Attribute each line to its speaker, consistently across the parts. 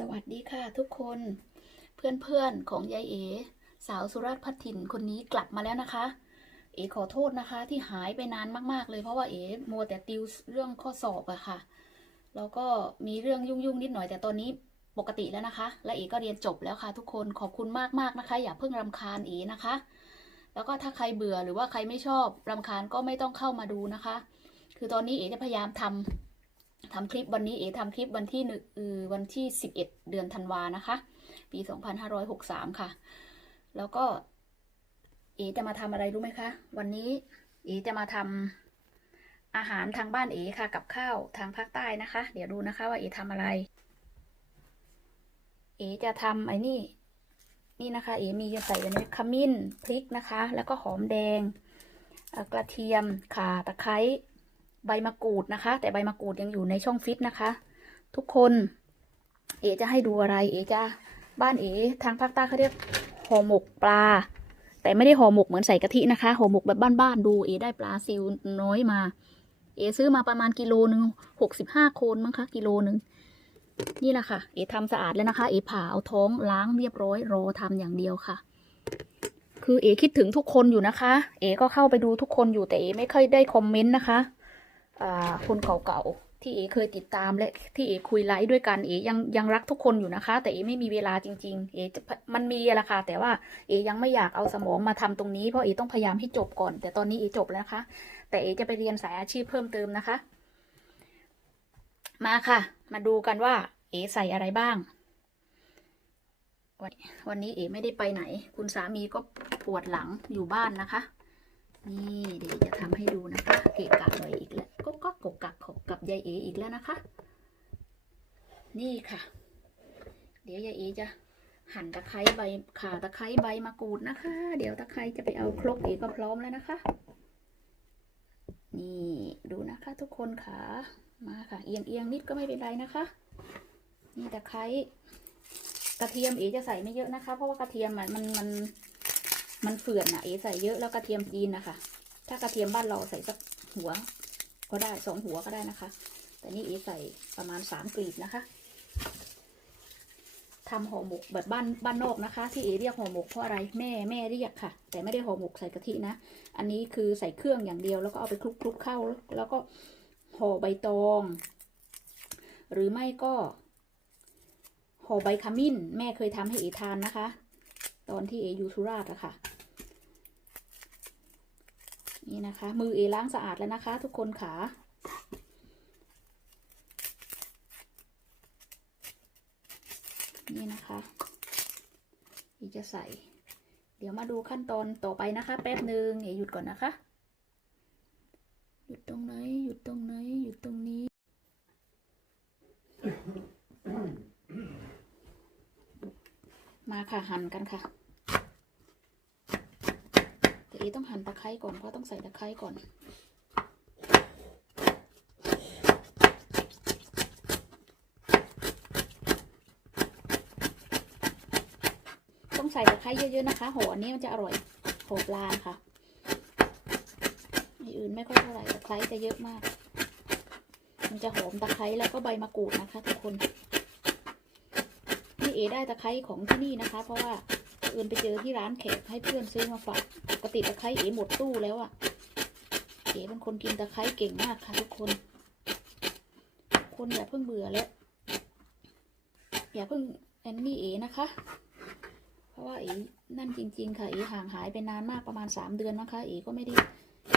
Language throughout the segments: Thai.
Speaker 1: สวัสดีค่ะทุกคนเพื่อนๆของยายเอสาวสุราษฎร์พัฒถิ่นคนนี้กลับมาแล้วนะคะ เอขอโทษนะคะที่หายไปนานมากๆเลย เพราะว่าเอมัวแต่ติวเรื่องข้อสอบอะค่ะ แล้วก็มีเรื่องยุ่งๆนิดหน่อยแต่ตอนนี้ปกติแล้วนะคะ และเอก็เรียนจบแล้วค่ะทุกคนขอบคุณมากๆนะคะ อย่าเพิ่งรำคาญเอนะคะ แล้วก็ถ้าใครเบื่อหรือว่าใครไม่ชอบรำคาญก็ไม่ต้องเข้ามาดูนะคะ คือตอนนี้เอจะพยายามทำ ทำคลิปวันนี้เอ๋ทำคลิปวันที่หนึ่งเออวันที่ 11 เดือนธันวานะคะ ปี 2563 ค่ะ แล้วก็ เอ๋จะมาทำอะไรรู้ไหมคะ วันนี้เอ๋จะมาทำอาหารทางบ้านเอ๋ค่ะ กับข้าวทางภาคใต้นะคะ เดี๋ยวดูนะคะว่าเอ๋ทำอะไร เอ๋จะทำไอ้นี่นี่นะคะ เอ๋มีจะใส่ไว้ในขมิ้นพริกนะคะ แล้วก็หอมแดง กระเทียมข่าตะไคร้ ใบมะกรูดนะคะ แต่ใบมะกรูดยังอยู่ในช่องฟิตนะคะ ทุกคนเอจะให้ดูอะไร เอจะบ้านเอทางภาคใต้เขาเรียกห่อหมกปลา แต่ไม่ได้ห่อหมกเหมือนใส่กะทินะคะห่อหมกแบบบ้านๆดูเอได้ปลาซิวน้อยมา เอซื้อมาประมาณกิโลหนึ่งหกสิบห้าโคนมั้งคะกิโลหนึ่งนี่แหละค่ะ เอ๋ทำสะอาดแล้วนะคะ เอผ่าเอาท้องล้างเรียบร้อยรอทำอย่างเดียวค่ะ คือเอคิดถึงทุกคนอยู่นะคะ เอก็เข้าไปดูทุกคนอยู่แต่เอไม่ค่อยได้คอมเมนต์นะคะ คนเก่าๆที่เอเคยติดตามและที่เอคุยไลฟ์ด้วยกันเอยังยังรักทุกคนอยู่นะคะ แต่เอไม่มีเวลาจริง ๆ เอจะมันมีแหละค่ะแต่ว่าเอยังไม่อยากเอาสมองมาทำตรงนี้เพราะเอต้องพยายามให้จบก่อน แต่ตอนนี้เอจบแล้วนะคะ แต่เอจะไปเรียนสายอาชีพเพิ่มเติมนะคะ มาค่ะ มาดูกันว่า เอใส่อะไรบ้างวันวันนี้เอไม่ได้ไปไหน คุณสามีก็ปวดหลังอยู่บ้านนะคะ นี่เดี๋ยวจะทำให้ดูนะคะ เกะกะหน่อยอีกแล้ว ก็ก็กกกักขบกับยายเออีกแล้วนะคะ นี่ค่ะ เดี๋ยวยายเอจะหั่นตะไคร้ใบข่าตะไคร้ใบมะกรูดนะคะ เดี๋ยวตะไคร้จะไปเอาครกเอก็พร้อมแล้วนะคะ นี่ดูนะคะทุกคนค่ะ มาค่ะเอียงเอียงนิดก็ไม่เป็นไรนะคะ นี่ตะไคร้กระเทียมเอจะใส่ไม่เยอะนะคะ เพราะว่ากระเทียมมันมันมันมันเฟื่อนอะเอใส่เยอะแล้วกระเทียมจีนนะคะ ถ้ากระเทียมบ้านเราใส่สักหัว ก็ได้สองหัวก็ได้นะคะ แต่นี่เอใส่ประมาณสามกลีบนะคะทำห่อหมกแบบบ้านบ้านนอกนะคะ ที่เอเรียกห่อหมกเพราะอะไรแม่แม่เรียกค่ะ แต่ไม่ได้ห่อหมกใส่กะทินะ อันนี้คือใส่เครื่องอย่างเดียวแล้วก็เอาไปคลุกคลุกเข้าแล้วก็ห่อใบตอง หรือไม่ก็ห่อใบขมิ้น แม่เคยทำให้เอทานนะคะ ตอนที่เออยู่สุราษฎร์อะค่ะ นี่นะคะ มือเอล้างสะอาดแล้วนะคะ ทุกคนขานี่นะคะเอจะใส่ เดี๋ยวมาดูขั้นตอนต่อไปนะคะ แป๊บหนึ่งเอหยุดก่อนนะคะ หยุดตรงไหน หยุดตรงไหน หยุดตรงนี้ มาค่ะหั่นกันค่ะ เอต้องหั่นตะไคร้ก่อนเพราะต้องใส่ตะไคร้ก่อน ต้องใส่ตะไคร้เยอะๆนะคะหอันนี้มันจะอร่อยหอปลาค่ะอื่นไม่ค่อยเท่าไหร่ตะไคร้จะเยอะมาก มันจะหอมตะไคร้แล้วก็ใบมะกรูดนะคะทุกคนนี่เอได้ตะไคร้ของที่นี่นะคะ เพราะว่า เอินไปเจอที่ร้านแขกให้เพื่อนซื้อมาฝากปกติตะไคร้เอ๋หมดตู้แล้วอะ่ะเอ๋เป็นคนกินตะไคร้เก่งมากค่ะทุกคน คนอย่าเพิ่งเบื่อแล้วอย่าเพิ่งแอนนี่เอ๋นะคะ เพราะว่าเอ๋นั่นจริง ๆ ค่ะเอ๋ห่างหายไปนานมากประมาณสามเดือนนะคะ เอ๋ก็ไม่ได้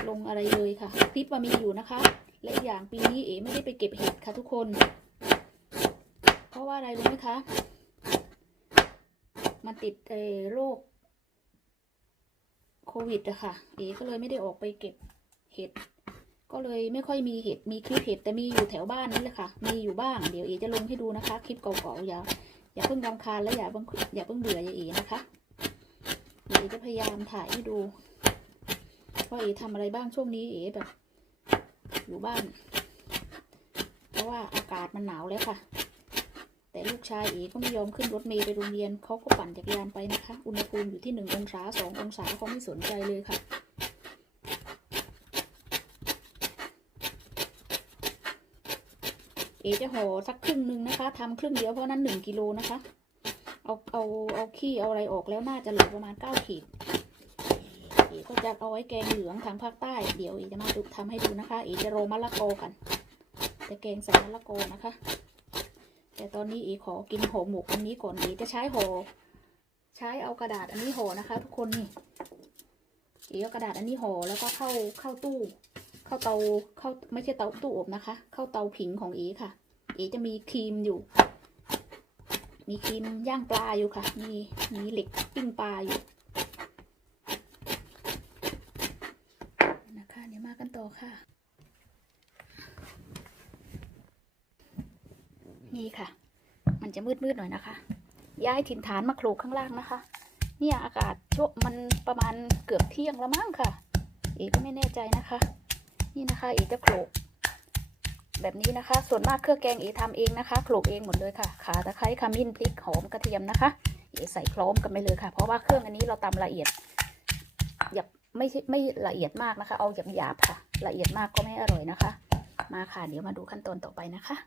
Speaker 1: ลงอะไรเลยค่ะคลิปมามีอยู่นะคะ และอีกอย่างปีนี้เอ๋ไม่ได้ไปเก็บเห็ดค่ะทุกคน เพราะว่าอะไรรู้ไหมคะ มันติดเอโรคโควิดอะค่ะ เอ๋ก็เลยไม่ได้ออกไปเก็บเห็ด ก็เลยไม่ค่อยมีเห็ด มีคลิปเห็ดแต่มีอยู่แถวบ้านนี่แหละค่ะ มีอยู่บ้าง เดี๋ยวเอ๋จะลงให้ดูนะคะ คลิปเก่าๆอย่าอย่าเพิ่งรำคาญและอย่าเพิ่งอย่าเพิ่งเบื่ออย่าเอ๋นะคะเดี๋ยวเอ๋จะพยายามถ่ายให้ดูว่าเอ๋ทำอะไรบ้างช่วงนี้เอ๋แบบ อยู่บ้าน เพราะว่าอากาศมันหนาวแล้วค่ะ แต่ลูกชายเอ๋ก็ไม่ยอมขึ้นรถเมล์ไปโรงเรียนเขาก็ปั่นจักรยานไปนะคะ อุณหภูมิอยู่ที่หนึ่งองศาสององศาเขาไม่สนใจเลยค่ะเอจะห่อสักครึ่งหนึ่งนะคะทำครึ่งเดียวเพราะนั้นหนึ่งกิโลนะคะ เอาเอาเอาขี้เอาอะไรออกแล้วน่าจะเหลือประมาณเก้าขีดเอก็จะเอาไว้แกงเหลืองทางภาคใต้ เดี๋ยวเอจะมาดูทำให้ดูนะคะ เอจะโรมะละกอกัน จะแกงใส่มะละกอนะคะ แต่ตอนนี้เอขอกินห่อหมกอันนี้ก่อนอีจะใช้ห่อใช้เอากระดาษอันนี้ห่อนะคะ ทุกคนนี่อีเอากระดาษอันนี้ห่อแล้วก็เข้าเข้าตู้ เข้าเตาเข้าไม่ใช่เตาตู้อบนะคะ เข้าเตาผิงของเอค่ะเอจะมีครีมอยู่ มีครีมย่างปลาอยู่ค่ะ มีมีเหล็กปิ้งปลาอยู่นะคะเดี๋ยวมากันต่อค่ะ นี่ค่ะ มันจะมืดๆหน่อยนะคะ ย้ายถิ่นฐานมาโขลกข้างล่างนะคะ เนี่ยอากาศช่วมันประมาณเกือบเที่ยงแล้วมั้งค่ะ เอก็ไม่แน่ใจนะคะ นี่นะคะ เอจะโขลกแบบนี้นะคะ ส่วนมากเครื่องแกงเอทำเองนะคะโขลกเองหมดเลยค่ะ ขาตะไคร้ขมิ้นพริกหอมกระเทียมนะคะ เอใส่พร้อมกันไปเลยค่ะ เพราะว่าเครื่องอันนี้เราตำละเอียดหยับไม่ไม่ละเอียดมากนะคะ เอาหยาบหยาบๆค่ะ ละเอียดมากก็ไม่อร่อยนะคะ มาค่ะ เดี๋ยวมาดูขั้นตอนต่อไปนะคะ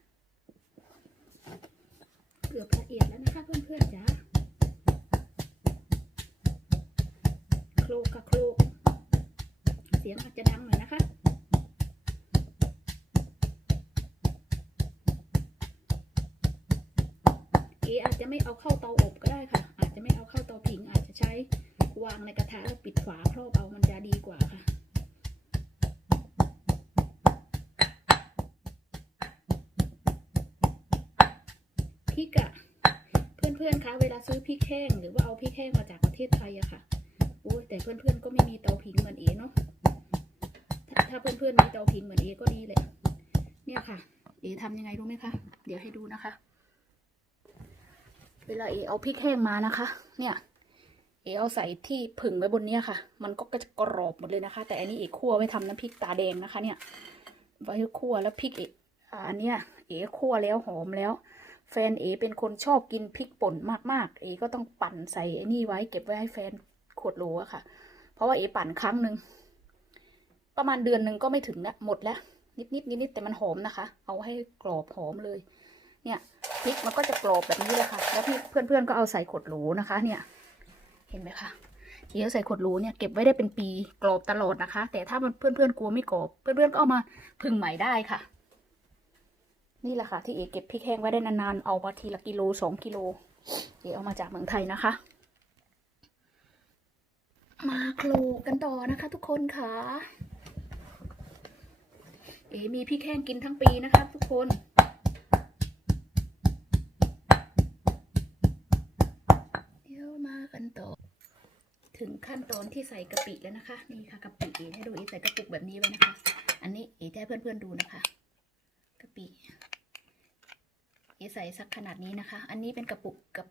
Speaker 1: กือบละเอียดแล้วนะคะเพื่อนๆจ้าโคลกกับโคลกเสียงอาจจะดังหน่อยนะคะเออาจจะไม่เอาเข้าเตาอบก็ได้ค่ะ อาจจะไม่เอาเข้าเตาผิงอาจจะใช้วางในกระทะแล้วปิดฝาครอบเอามันจะดีกว่าค่ะ พื่อนๆคะเวลาซื้อพริกแห้งหรือว่าเอาพริกแห้งมาจากประเทศไทยอะค่ะโอ้แต่เพื่อนๆก็ไม่มีเตาผิงเหมือนเอเนาะถ้าถ้าเพื่อนๆมีเตาผิงเหมือนเอก็ดีเลยเนี่ยค่ะ เอทำยังไงรู้ไหมคะ เดี๋ยวให้ดูนะคะ เวลาเอเอาพริกแห้งมานะคะ เนี่ยเอเอาใส่ที่ผึ่งไว้บนเนี้ยค่ะ มันก็จะกรอบหมดเลยนะคะ แต่อันนี้เอคั่วไว้ทำน้ำพริกตาแดงนะคะ เนี่ย ไว้คั่วแล้วพริกเออันเนี้ยเอคั่วแล้วหอมแล้ว แฟนเอเป็นคนชอบกินพริกป่นมากๆ เอก็ต้องปั่นใส่ไอ้นี่ไว้เก็บไว้ให้แฟนขวดโหลอะค่ะ เพราะว่าเอปั่นครั้งหนึ่งประมาณเดือนหนึ่งก็ไม่ถึงนะหมดแล้ว นิดนิดนิดนิดแต่มันหอมนะคะ เอาให้กรอบหอมเลย เนี่ยพริกมันก็จะกรอบแบบนี้เลยค่ะ แล้วพี่เพื่อนๆก็เอาใส่ขวดโหลนะคะ เนี่ย เห็นไหมคะเดี๋ยวใส่ขวดโหลเนี่ยเก็บไว้ได้เป็นปีกรอบตลอดนะคะ แต่ถ้ามันเพื่อนๆกลัวไม่กรอบ เพื่อนๆก็เอามาพึ่งใหม่ได้ค่ะ นี่แหละค่ะที่เอเก็บพริกแห้งไว้ได้นานๆ เอามาทีละกิโลสองกิโล เอเอามาจากเมืองไทยนะคะ มาโขลกกันต่อนะคะทุกคนค่ะ เอมีพริกแห้งกินทั้งปีนะคะทุกคนเดี๋ยวมากันต่อ ถึงขั้นตอนที่ใส่กะปิแล้วนะคะ นี่ค่ะกะปิเอให้ดูเอใส่กระปุกแบบนี้ไว้นะคะ อันนี้เอจะให้เพื่อนๆดูนะคะกะปิ ใส่สักขนาดนี้นะคะ อันนี้เป็นกระปุกกับ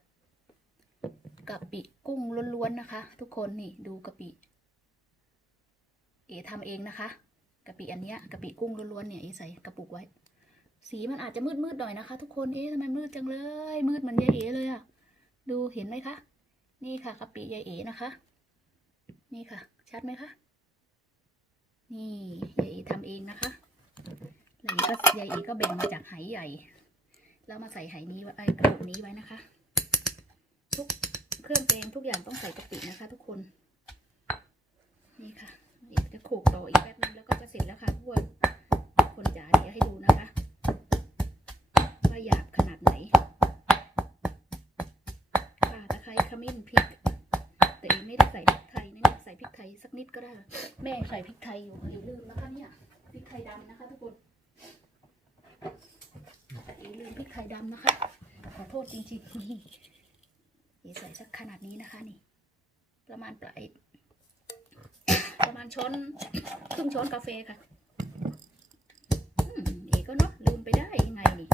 Speaker 1: กะปิกุ้งล้วนๆนะคะ ทุกคนนี่ดูกะปิ เอทำเองนะคะกะปิอันเนี้ยกะปิกุ้งล้วนๆเนี่ยเอใส่กระปุกไว้ สีมันอาจจะมืดๆหน่อยนะคะ ทุกคนเอ๊ะทำไมมืดจังเลย มืดมันยายเอ๋เลยอะดูเห็นไหมคะ นี่ค่ะกะปิยายเอ๋นะคะ นี่ค่ะ ชัดไหมคะนี่ยายเอ๋ทำเองนะคะแล้วก็ยายเอก็แบ่งมาจากไหใหญ่ แล้วมาใส่ไหนี้ไว้กระปุกนี้ไว้นะคะ ทุกเครื่องแกงทุกอย่างต้องใส่กะปินะคะ ทุกคน นี่ค่ะจะโขกต่ออีกแป๊บนึงแล้วก็จะเสร็จแล้วค่ะทุกคนคนจ๋าเดี๋ยวให้ดูนะคะว่าหยาบขนาดไหนข่าตะไคร้ขมิ้นพริกแต่ไม่ได้ใส่พริกไทยนะใส่พริกไทยสักนิดก็ได้ แม่ใส่พริกไทยอยู่อย่ลืมนะคะเนี่ยพริกไทยดำนะคะทุกคน อย่าลืมพริก ไทยดำนะคะ ขอโทษจริงๆนี่อย่าใส่สักขนาดนี้นะคะนี่ ประมาณปลายประมาณช้อนครึ่งช้อนกาแฟค่ะอืมเอกก็เนาะลืมไปได้ยังไงนี่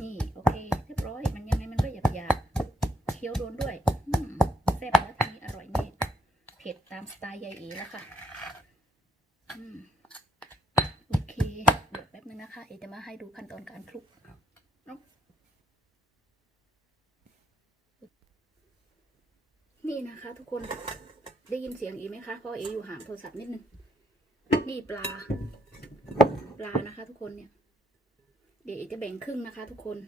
Speaker 1: นี่โอเคเรียบร้อยมันยังไงมันก็หยาบหยาบๆเคี้ยวโดนด้วยอืมแซ่บแล้วทีนี้อร่อยแน่เผ็ดตามสไตล์ยายเอแล้วค่ะ อืม โอเค เดี๋ยวแป๊บ นึงนะคะ เอจะมาให้ดูขั้นตอนการคลุกเนาะนี่นะคะ ทุกคนได้ยินเสียงอีกไหมคะเพราะเออยู่ห่างโทรศัพท์นิดนึง นี่ปลา ปลานะคะ ทุกคนเนี่ย เดี๋ยวเอจะแบ่งครึ่งนะคะ ทุกคน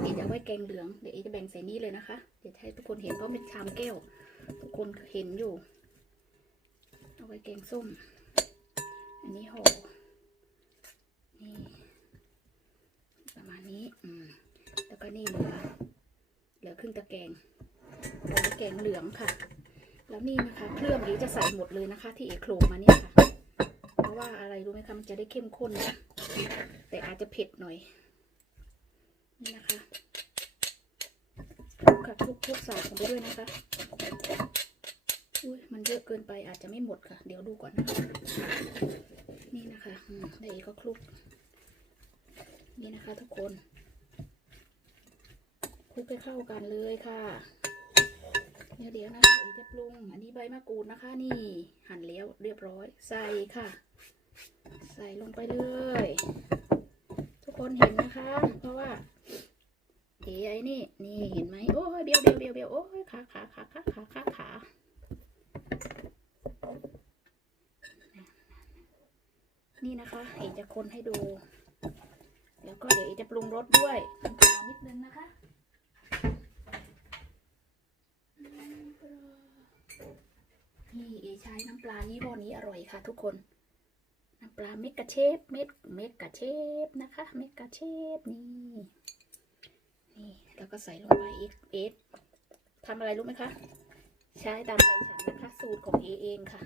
Speaker 1: เอจะเอาไว้แกงเหลืองเดี๋ยวเอจะแบ่งใส่นี้เลยนะคะ เดี๋ยวให้ทุกคนเห็นเพราะเป็นชามแก้ว ทุกคนเห็นอยู่ เอาไว้แกงส้ม อันนี้ห่อนี่ประมาณนี้ อืม แล้วก็ นี่เหลือเหลือครึ่งตะแกรงเอาไว้แกงเหลืองค่ะ แล้วนี่นะคะ เครื่องนี้จะใส่หมดเลยนะคะ ที่เอโคลงมาเนี่ยค่ะ เพราะว่าอะไรรู้ไหมคะมันจะได้เข้มข้นนะแต่อาจจะเผ็ดหน่อยนี่นะคะคลุกค่ะคลุกคลุกส่ลงไปด้วยนะคะอุ้ยมันเยอะเกินไปอาจจะไม่หมดค่ะ เดี๋ยวดูก่อนนะคะนี่นะคะเดี๋ยวเอก็คลุก นี่นะคะทุกคน คลุกให้เข้ากันเลยค่ะ เดี๋ยวเดี๋ยวนะคะเอจะปรุง อันนี้ใบมะกรูดนะคะ นี่หั่นแล้วเรียบร้อย ใส่ค่ะ ใส่ลงไปเลย ทุกคนเห็นนะคะ เพราะว่าเอ๋ไอ้นี่ นี่เห็นไหมโอ้ยเบี้ยวเบี้ยวเบี้ยวเบี้ยวโอ้ยขาขาขาขาขาขาขานี่นะคะ เอ๋จะคนให้ดู แล้วก็เดี๋ยวเอ๋จะปรุงรสด้วยน้ำปลานิดนึงนะคะ นี่เอใช้น้ำปลายี่ห้อนี้อร่อยค่ะ ทุกคน น้ำปลาเมกะเชฟเม็ดเมกะเชฟนะคะเมกะเชฟนี่นี่แล้วก็ใส่ลงไปอีกเอฟทำอะไรรู้ไหมคะ ใช้ตามใจฉันนะคะ สูตรของเอเองค่ะ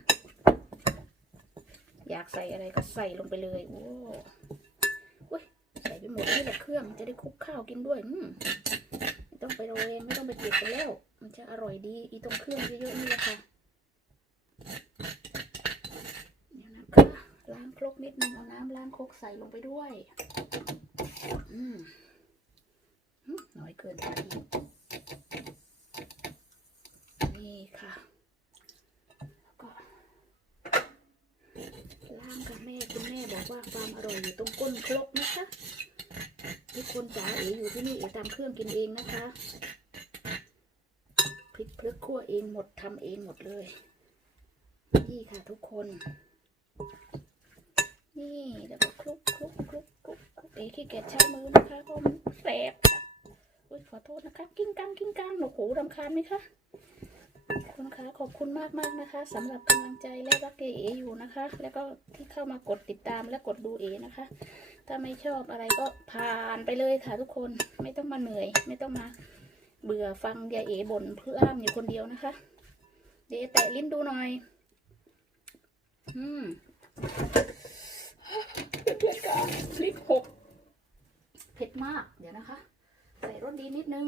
Speaker 1: อยากใส่อะไรก็ใส่ลงไปเลยโอ้ยใส่ไปหมดนี่แหละเครื่องจะได้คลุกข้าวกินด้วยอืมไม่ ต้องไปโรยไม่ต้องไปเก็บไปแล้ว มันจะอร่อยดีอีตรงเครื่องเยอะๆนี่แหละค่ะเดี๋ยวนะคะล้างครกนิดนึงเอาน้ำล้างครกใส่ลงไปด้วยอืมอืมน้อยเกินไปอีกนี่ค่ะแล้วก็ล้างกับแม่คุณแม่บอกว่าความอร่อยอยู่ตรงก้นครกนะคะ ทุกคนจ๋าเอ๋อยู่ที่นี่เอ๋ตามเครื่องกินเองนะคะพริกเพลึกคั่วเองหมดทำเองหมดเลย นี่ค่ะทุกคน นี่แล้วก็คลุกคลุกคลุกคลุกเอ๋ขี้เกียจใช้มือนะคะเพราะมันแสบค่ะอุ้ยขอโทษนะคะ กิ้งกังกิ้งกังหนูหูรำคาญไหมคะ คุณคะขอบคุณมากมากนะคะสำหรับกำลังใจและรักเออยู่นะคะ แล้วก็ที่เข้ามากดติดตามและกดดูเอ๋นะคะ ถ้าไม่ชอบอะไรก็ผ่านไปเลยค่ะทุกคนไม่ต้องมาเหนื่อย ไม่ต้องมาเบื่อฟังยายเอบ่นเพื่ออ้ามอยู่คนเดียวนะคะเดี๋ยวแตะลิ้นดูหน่อย อืมเผ็ดกะพริกหกเผ็ดมากเดี๋ยวนะคะ ใส่รสดีนิดนึง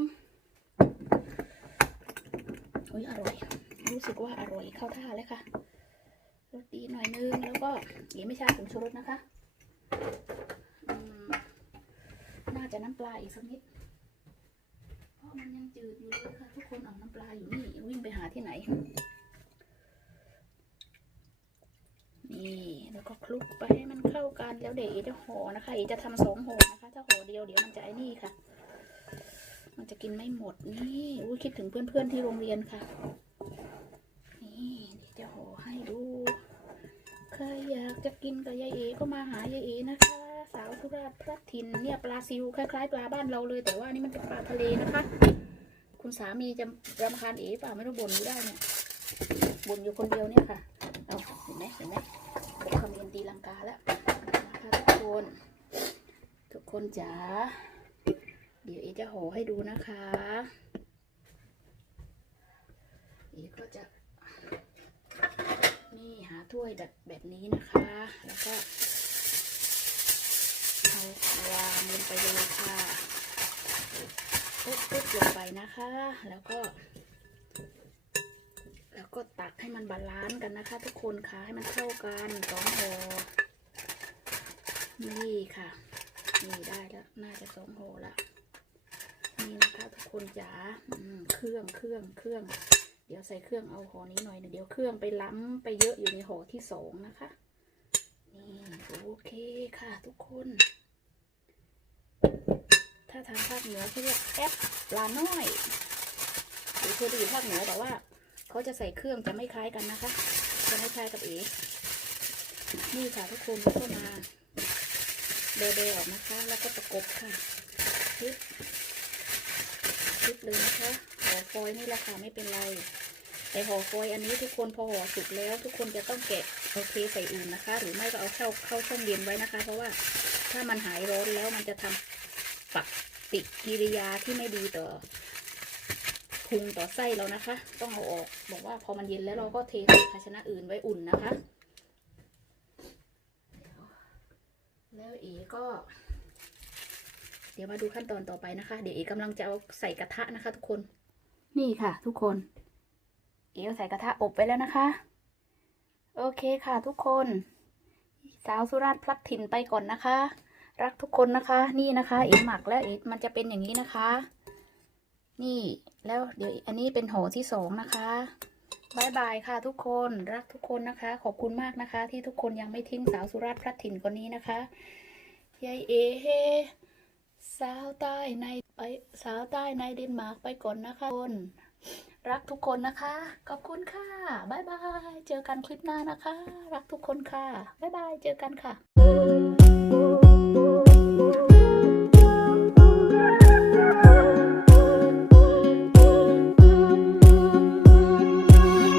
Speaker 1: ยอร่อย รู้สึกว่าอร่อยเข้าท่าเลยค่ะรสดีหน่อยนึง แล้วก็เดี๋ยวไม่ใช่ผงชูรสนะคะ น่าจะน้ำปลาอีกสักนิด เพราะมันยังจืดอยู่เลยค่ะ ทุกคนเอาน้ำปลาอยู่นี่วิ่งไปหาที่ไหน นี่แล้วก็คลุกไปให้มันเข้ากันแล้วเดี๋ยวเอจะห่อนะคะเอจะทำสองห่อนะคะ ถ้าห่อเดียวเดี๋ยวมันจะไอ้นี่ค่ะ มันจะกินไม่หมดนี่อุ้ยคิดถึงเพื่อนๆที่โรงเรียนค่ะ นี่เดี๋ยวจะห่อให้ดูใครอยากจะกินกับยายเอก็มาหายายเอนะคะ สาวสุราษฎร์พระถิ่นเนี่ยปลาซิวคล้ายๆปลาบ้านเราเลย แต่ว่านี่มันเป็นปลาทะเลนะคะ คุณสามีจะรำคาญเอเปล่าไม่รู้บ่นอยู่ได้เนี่ยบ่นอยู่คนเดียวเนี่ยค่ะเอาเห็นไหมเห็นไหมผมเรียนตีลังกาแล้วนะคะทุกคน ทุกคนจ๋า เดี๋ยวเอจะห่อให้ดูนะคะเอก็จะ นี่หาถ้วยแบบแบบนี้นะคะ แล้วก็เอาวางลงไปเลยค่ะปุ๊บปุ๊บลงไปนะคะ แล้วก็ แล้วก็ตักให้มันบาลานซ์กันนะคะ ทุกคนค่ะให้มันเข้ากันสองห่อนี่ค่ะ นี่ได้แล้ว น่าจะสองห่อละ นี่นะคะทุกคนจ๋าเครื่องเครื่องเครื่อง เดี๋ยวใส่เครื่องเอาห่อนี้หน่อยนึงเดี๋ยวเครื่องไปล้ำไปเยอะอยู่ในห่อที่สองนะคะนี่โอเคค่ะทุกคน ถ้าทางภาคเหนือเขาเรียกแอปปลาน้อยหรือเคยไปอยู่ภาคเหนือแต่ว่าเขาจะใส่เครื่องจะไม่คล้ายกันนะคะ จะไม่คล้ายกับเอนี่ค่ะทุกคนแล้วก็มาเดๆออกนะคะ แล้วก็ประกบค่ะพลิ ลิกเลยนะคะห่อฟอยนี่แหละค่ะไม่เป็นไรแต่ห่อฟอยอันนี้ทุกคนพอห่อสุกแล้ว ทุกคนจะต้องแกะเอาเทใส่อื่นนะคะ หรือไม่ก็เอาเข้าเข้าช่องเย็นไว้นะคะ เพราะว่าถ้ามันหายร้อนแล้วมันจะทำปฏิกิริยาที่ไม่ดีต่อพุงต่อไส้เรานะคะ ต้องเอาออกบอกว่าพอมันเย็นแล้วเราก็เทใส่ภาชนะอื่นไว้อุ่นนะคะ แล้วเอ๋ก็ ดี๋ยวมาดูขั้นตอนต่อไปนะคะ เดี๋ยวเอ๋กำลังจะเอาใส่กระทะนะคะ ทุกคน นี่ค่ะ ทุกคน เอ๋ใส่กระทะอบไปแล้วนะคะ โอเคค่ะ ทุกคน สาวสุราษฎร์พลัดถิ่นไปก่อนนะคะ รักทุกคนนะคะ นี่นะคะ เอ๋หมักแล้วเอ๋มันจะเป็นอย่างนี้นะคะ นี่แล้วเดี๋ยวอันนี้เป็นห่อที่สองนะคะบายบายค่ะทุกคนรักทุกคนนะคะ ขอบคุณมากนะคะ ที่ทุกคนยังไม่ทิ้งสาวสุราษฎร์พลัดถิ่นคนนี้นะคะยายเอเฮ สาวใต้ในไปสาวใต้ในเดนมาร์กไปก่อนนะคะคนรักทุกคนนะคะ ขอบคุณค่ะบายบาย เจอกันคลิปหน้านะคะ รักทุกคนค่ะบายบาย เจอกันค่ะ